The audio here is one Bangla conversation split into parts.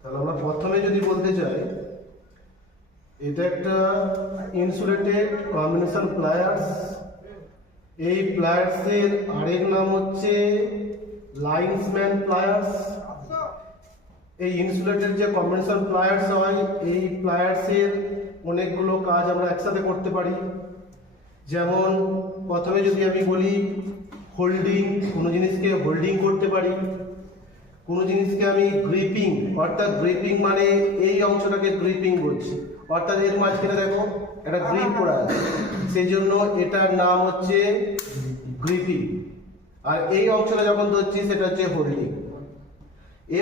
তাহলে আমরা প্রথমে যদি বলতে চাই এটা একটা ইনসুলেটেড কম্বিনেশন প্লায়ার্স। এই প্লায়ার্সের আরেক নাম হচ্ছে লাইন্সম্যান প্লায়ার্স। এই ইনসুলেটেড যে কম্বিনেশন প্লায়ার্স হয়, এই প্লায়ার্সের অনেকগুলো কাজ আমরা একসাথে করতে পারি। যেমন প্রথমে যদি আমি বলি হোল্ডিং, কোনো জিনিসকে হোল্ডিং করতে পারি। কোনো জিনিসকে আমি গ্রিপিং, অর্থাৎ গ্রিপিং মানে এই অংশটাকে গ্রিপিং করছি, অর্থাৎ এর মাঝখানে দেখো একটা গ্রিপ করা আছে, সেই জন্য এটার নাম হচ্ছে গ্রিপিং। আর এই অংশটা যখন ধরছি সেটা হচ্ছে হোল্ডিং।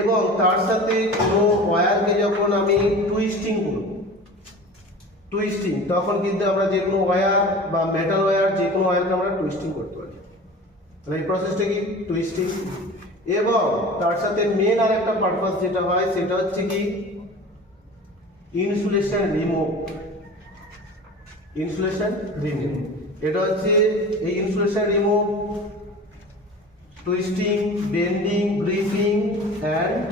এবং তার সাথে কোনো ওয়্যারকে যখন আমি টুইস্টিং করব, টুইস্টিং, তখন কিন্তু আমরা যে কোনো ওয়্যার বা মেটাল ওয়্যার, যে কোনো ওয়্যারকে আমরা টুইস্টিং করতে পারি। তাহলে এই প্রসেসটা কি টুইস্টিং। এবং তার সাথে মেন আর একটা পারপাস যেটা হয় সেটা হচ্ছে কি ইনসুলেশন রিমুভ। ইনসুলেশন রিমুভ এটা হচ্ছে এই insulation remove, twisting, bending, gripping and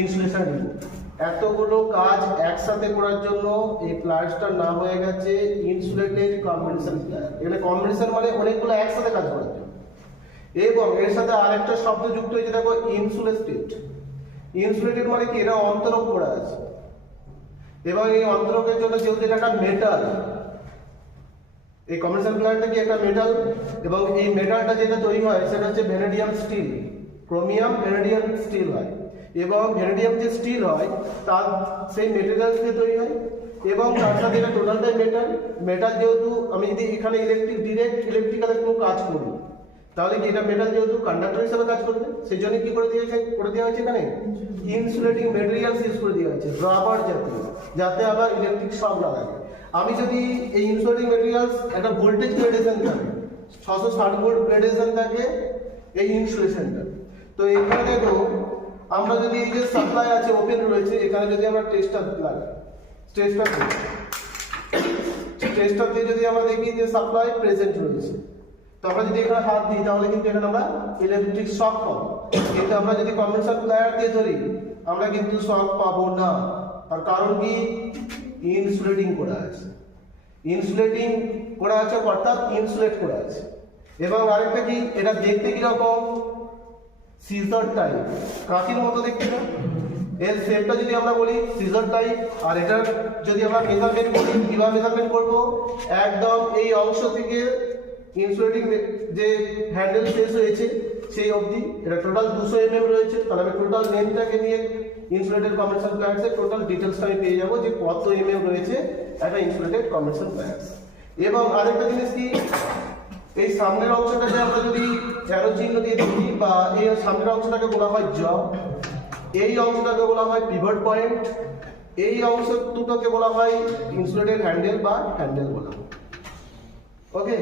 insulation remove, এতগুলো কাজ একসাথে করার জন্য এই প্লায়ার্সটার নাম হয়ে গেছে ইনসুলেটেড কম্বিনেশন প্লায়ার। এখানে কম্বিনেশন মানে অনেকগুলো একসাথে কাজ করার জন্য। এবং এর সাথে আরেকটা শব্দ যুক্ত হয়েছে, দেখো ইনসুলেটেড। ইনসুলেটেড মানে কি, এটা অন্তরক করা আছে। এবং এই অন্তরকের জন্য যেহেতু এটা একটা মেটাল, এই কম্বিনেশন প্লায়ারটা কি একটা মেটাল, এবং এই মেটালটা যেটা তৈরি হয় সেটা হচ্ছে ভ্যানেডিয়াম স্টিল, ক্রোমিয়াম ভ্যানেডিয়াম স্টিল হয়। এবং ভ্যানেডিয়াম যে স্টিল হয় তার সেই মেটেরিয়াল থেকে তৈরি হয়। এবং তার সাথে এটা টোটালটাই মেটাল। মেটাল যেহেতু আমি যদি এখানে ডিরেক্ট ইলেকট্রিক্যালের কোনো কাজ করি, তাহলে কি এটা মেটাল যেহেতু কন্ডাক্টর হিসেবে কাজ করবে, সেই জন্য কি করে দেওয়া হয়েছে এখানে ইনসুলেটিং মেটেরিয়ালস ইউজ করে দেওয়া হয়েছে, রাবার জাতীয়, যাতে আবার ইলেকট্রিক শক না লাগে। আমি যদি এই ইনসুলেটিং মেটেরিয়ালস একটা ভোল্টেজ গ্রেডেশন থাকে, 660 ভোল্ট গ্রেডেশন থাকে এই ইনসুলেশনটা। তো এখানে দেখো আমরা যদি এই যে সাপ্লাই আছে ওপেন রয়েছে, এখানে যদি আমরা টেস্টার লাগাই, টেস্টার দিয়ে যদি আমরা দেখি যে সাপ্লাই প্রেজেন্ট রয়েছে, তো আমরা যদি এখানে হাত দিই তাহলে কিন্তু এখানে আমরা ইলেকট্রিক শক পাবো। কিন্তু আমরা যদি কম্বিনেশন প্লায়ার দিয়ে ধরি আমরা কিন্তু শক পাবো না। তার কারণ কি, ইনসুলেটিং করা আছে। ইনসুলেটিং করা আছে অর্থাৎ ইনসুলেট করা আছে। এবং আরেকটা কি, এটা দেখতে কিরকম, সিজার টাইপ, কাঠির মতো দেখতে না? এর শেপটা যদি আমরা বলি সিজার টাইপ। আর এটার যদি আমরা মেজারমেন্ট করি, কিভাবে মেজারমেন্ট করবো, একদম এই অংশ থেকে ইনসুলেটিং যে হ্যান্ডেল শেষ হয়েছে সেই অবধি, এটা টোটাল 200 mm রয়েছে। তাহলে আমি টোটাল লেন্থটাকে নিয়ে ইনসুলেটেড কম্বিনেশন প্লায়ার্সের টোটাল ডিটেলস আমি পেয়ে যাবো যে কত mm রয়েছে একটা ইনসুলেটেড কম্বিনেশন প্লায়ার্স। এবং আরেকটা জিনিস কি, এই সামনের অংশটাকে আমরা যদি অ্যারো চিহ্ন দিয়ে দেখি, বা এই সামনের অংশটাকে বলা হয় জব, এই অংশটাকে বলা হয় পিভট পয়েন্ট, এই অংশ দুটোকে বলা হয় ইনসুলেটেড হ্যান্ডেল বা হ্যান্ডেল বলা হয়। ওকে।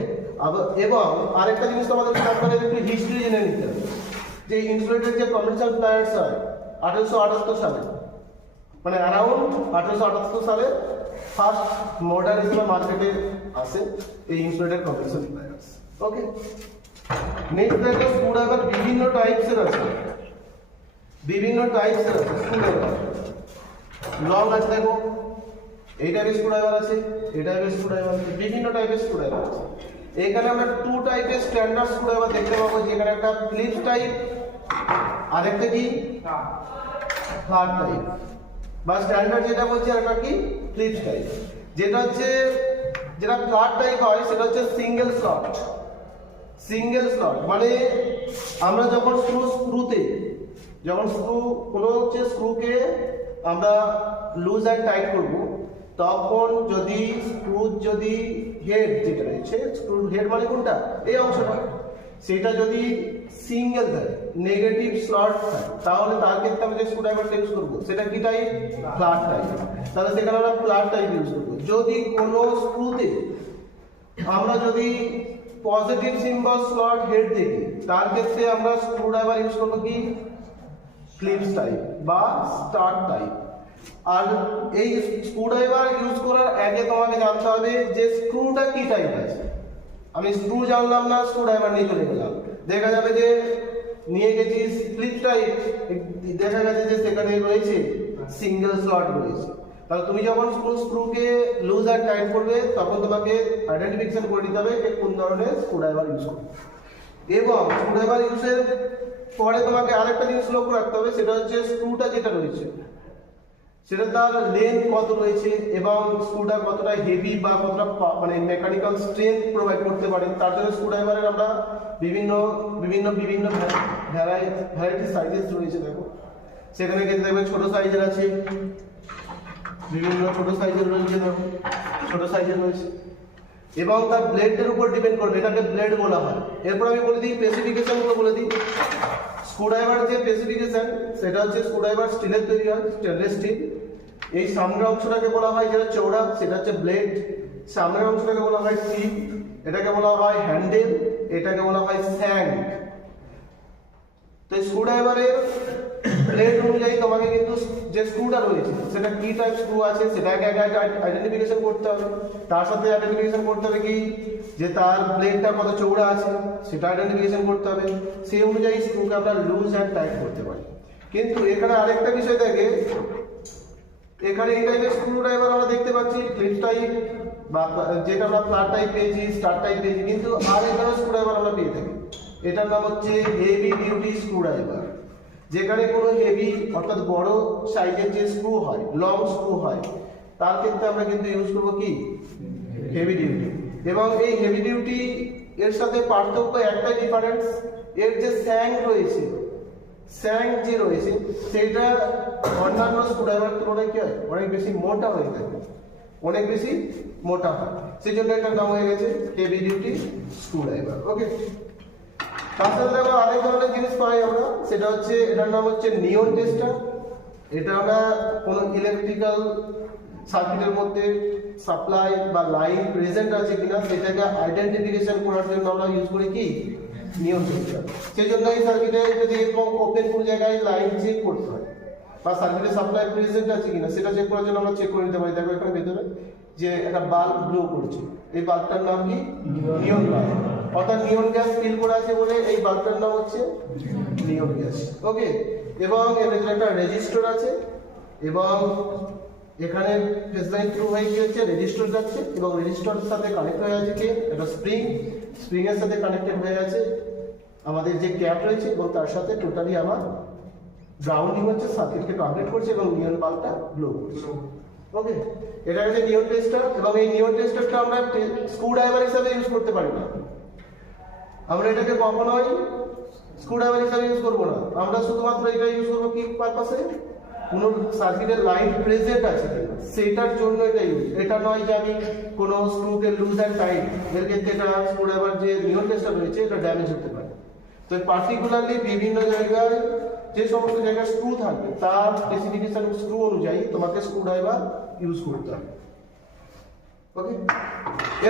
এবং আরেকটা জিনিস আমাদের আপনাদের একটু হিস্ট্রি জেনে নিতে হবে, যে ইনসুলেটেড যে কম্বিনেশন প্লায়ার্স হয় 1878 সালে, মানে অ্যারাউন্ড 1878 সালে ফার্স্ট মডার্ন হিসেবে মার্কেটে আসে এই ইনসুলেটেড কম্বিনেশন প্লায়ার্স। ওকে। নেক্সট দেখো স্ক্রুড্রাইভার বিভিন্ন টাইপসের আছে, বিভিন্ন টাইপসের আছে স্ক্রুড্রাইভার। লং আছে, দেখো এই টাইপের স্ক্রুড্রাইভার আছে, এই টাইপের স্ক্রুড্রাইভার আছে, বিভিন্ন টাইপের স্ক্রুড্রাইভার আছে। এখানে আমরা 2 টাইপের স্ট্যান্ডার্ড স্ক্রুড্রাইভার দেখতে পাবো, যেখানে একটা ফ্লিপ টাইপ আর একটা কি ফ্ল্যাট টাইপ, বা স্ট্যান্ডার্ড যেটা বলছি আর একটা কি ফ্লিপ টাইপ। যেটা ফ্ল্যাট টাইপ হয় সেটা হচ্ছে সিঙ্গেল স্লট। সিঙ্গেল স্লট মানে আমরা যখন কোনো হচ্ছে স্ক্রুকে আমরা লুজ অ্যান্ড টাইট করব, তখন যদি যদি হেড যেটা রয়েছে, স্ক্রুর হেড মানে কোনটা, এই অংশটা, সেটা যদি সিঙ্গেল থাকে, নেগেটিভ স্লট থাকে, তাহলে তার ক্ষেত্রে আমি যে স্ক্রুড্রাইভারটা ইউজ করবো সেটা কি টাইপ, ফ্ল্যাট টাইপ। তাহলে সেখানে আমরা ফ্ল্যাট টাইপ ইউজ করবো। যদি কোনো স্ক্রুতে আমরা যদি পজিটিভ সিম্বল স্লট হেড দেখি, তার ক্ষেত্রে আমরা স্ক্রুড্রাইভার ইউজ করবো কি ফ্লিপ টাইপ বা স্টার টাইপ। আর এই স্ক্রুড্রাইভার ইউজ করার আগে তোমাকে জানতে হবে যে স্ক্রুটা কি টাইপ আছে। আমি স্ক্রু জানলাম না, স্ক্রুড্রাইভার নিয়ে চলে গেলাম, দেখা যাবে যে নিয়ে গেছি ফ্লিপ টাইপ, দেখা গেছে যে সেখানে রয়েছে সিঙ্গেল স্লট রয়েছে। তাহলে তুমি যখন স্ক্রুকে লুজ আর টাইট করবে তখন তোমাকে আইডেন্টিফিকেশন করে নিতে হবে যে কোন ধরনের স্ক্রুড্রাইভার ইউজ করবে। এবং স্ক্রুড্রাইভার ইউজের পরে তোমাকে আরেকটা জিনিস লক্ষ্য রাখতে হবে, সেটা হচ্ছে স্ক্রুটা যেটা রয়েছে সেটা তার লেন্থ কত রয়েছে এবং স্ক্রুটা কতটা হেভি বা কতটা মানে মেকানিক্যাল স্ট্রেংথ প্রোভাইড করতে পারে। তার জন্য স্ক্রুড্রাইভারের আমরা বিভিন্ন বিভিন্ন বিভিন্ন ভ্যারাইটি সাইজেস রয়েছে। দেখো সেখানে কিন্তু দেখবে ছোট সাইজের আছে, বিভিন্ন ছোট সাইজের রয়েছে, দেখো ছোট সাইজের রয়েছে এবং তার ব্লেডের উপর ডিপেন্ড করবে, এটাকে ব্লেড বলা হয়। এরপর আমি বলে দিই স্পেসিফিকেশনগুলো বলে দিই। স্ক্রুড্রাইভার যে স্পেসিফিকেশন সেটা হচ্ছে স্ক্রুড্রাইভার স্টিলের তৈরি হয়, স্টেনলেস স্টিল। এই সামনের অংশটাকে বলা হয় যেটা চওড়া, সেটা হচ্ছে ব্লেড। সামনের অংশটাকে বলা হয় টিপ, এটাকে বলা হয় হ্যান্ডেল, এটাকে বলা হয় স্যাং। তো স্ক্রুড্রাইভারের ব্লেড অনুযায়ী তোমাকে কিন্তু যে স্ক্রুটা রয়েছে সেটা কি টাইপ স্ক্রু আছে সেটাকে আইডেন্টিফিকেশন করতে হবে। তার সাথে আইডেন্টিফিকেশন করতে হবে কি যে তার ব্লেডটা কত চওড়া আছে সেটা আইডেন্টিফিকেশন করতে হবে। সেই অনুযায়ী স্ক্রুকে আমরা লুজ অ্যান্ড টাইট করতে পারি। কিন্তু এখানে আরেকটা বিষয় থাকে, এখানে এই টাইপের স্ক্রুড্রাইভার আমরা দেখতে পাচ্ছি ক্লিপ টাইপ বা যেটা আমরা ফ্ল্যাট টাইপ পেয়েছি, স্টার টাইপ পেয়েছি, কিন্তু আর এই ধরনের স্ক্রুড্রাইভার আমরা পেয়ে থাকি। এটার নাম হচ্ছে হেভি ডিউটি স্ক্রুড্রাইভার। যেখানে কোনো হেভি অর্থাৎ বড় সাইজের যে স্ক্রু হয়, লং স্ক্রু হয়, তার ক্ষেত্রে আমরা কিন্তু ইউজ করবো কি হেভি ডিউটি। এবং এই হেভি ডিউটি এর সাথে পার্থক্য একটাই ডিফারেন্স, এর যে স্যাং রয়েছে, স্যাং যে রয়েছে সেটা অন্যান্য স্ক্রুড্রাইভার তুলনায় কি হয় অনেক বেশি মোটা হয়ে থাকে, অনেক বেশি মোটা হয়। সেই জন্য এটার নাম হয়ে গেছে হেভি ডিউটি স্ক্রুড্রাইভার। ওকে, তার সাথে দেখো আরেক ধরনের জিনিস পাই আমরা, সেটা হচ্ছে এটার নাম হচ্ছে নিয়ন টেস্টার। এটা আমরা কোনো ইলেকট্রিক্যাল সার্কিটের মধ্যে সাপ্লাই বা লাইন প্রেজেন্ট আছে কিনা সেটাকে আইডেন্টিফিকেশন করার জন্য আমরা ইউজ করি কি নিয়ন টেস্টার। সেই জন্য এই সার্কিটে যদি এরকম ওপেন কোনো জায়গায় লাইন চেক করতে হয় বা সার্কিটে সাপ্লাই প্রেজেন্ট আছে কিনা সেটা চেক করার জন্য আমরা চেক করে নিতে পারি। দেখো এখানে ভেতরে যে একটা বাল্ব গ্লো করছে, এই বাল্বটার নাম কি নিয়ন বাল্ব, অর্থাৎ নিয়ন গ্যাস ফিল করে আছে বলে এই বাল্বটার নাম হচ্ছে নিয়ন গ্যাস। ওকে, এবং এর ভেতরে একটা রেজিস্টর আছে এবং এখানে ফেজ লাইন থ্রু হয়ে কি হচ্ছে রেজিস্টর যাচ্ছে এবং রেজিস্টরের সাথে কানেক্ট হয়ে আছে কি একটা স্প্রিং, স্প্রিং এর সাথে কানেক্টেড হয়ে আছে আমাদের যে ক্যাপ রয়েছে এবং তার সাথে টোটালি আমার গ্রাউন্ডিং হচ্ছে, সার্কিটকে কমপ্লিট করছে এবং নিয়ন বাল্বটা গ্লো করছে। ওকে, এটা হচ্ছে নিয়ন টেস্টার। এবং এই নিয়ন টেস্টারটা আমরা স্ক্রুড্রাইভার হিসেবে ইউজ করতে পারি না, আমরা এটাকে কখনোই স্ক্রুড্রাইভার হিসেবে ইউজ করবো না। আমরা শুধুমাত্র এটা ইউজ করবো কি পারপাসে, কোনো সার্কিটের লাইন প্রেজেন্ট আছে সেটার জন্য এটা ইউজ। এটা নয় যে আমি কোনো স্ক্রুকে লুজ অ্যান্ড টাইট, এর ক্ষেত্রে এটা স্ক্রুড্রাইভার যে নিয়ন টেস্টার রয়েছে এটা ড্যামেজ হতে পারে। তো পার্টিকুলারলি বিভিন্ন জায়গায় যে সমস্ত জায়গায় স্ক্রু থাকবে তার স্পেসিফিকেশন স্ক্রু অনুযায়ী তোমাকে স্ক্রুড্রাইভার ইউজ করতে হবে। ওকে।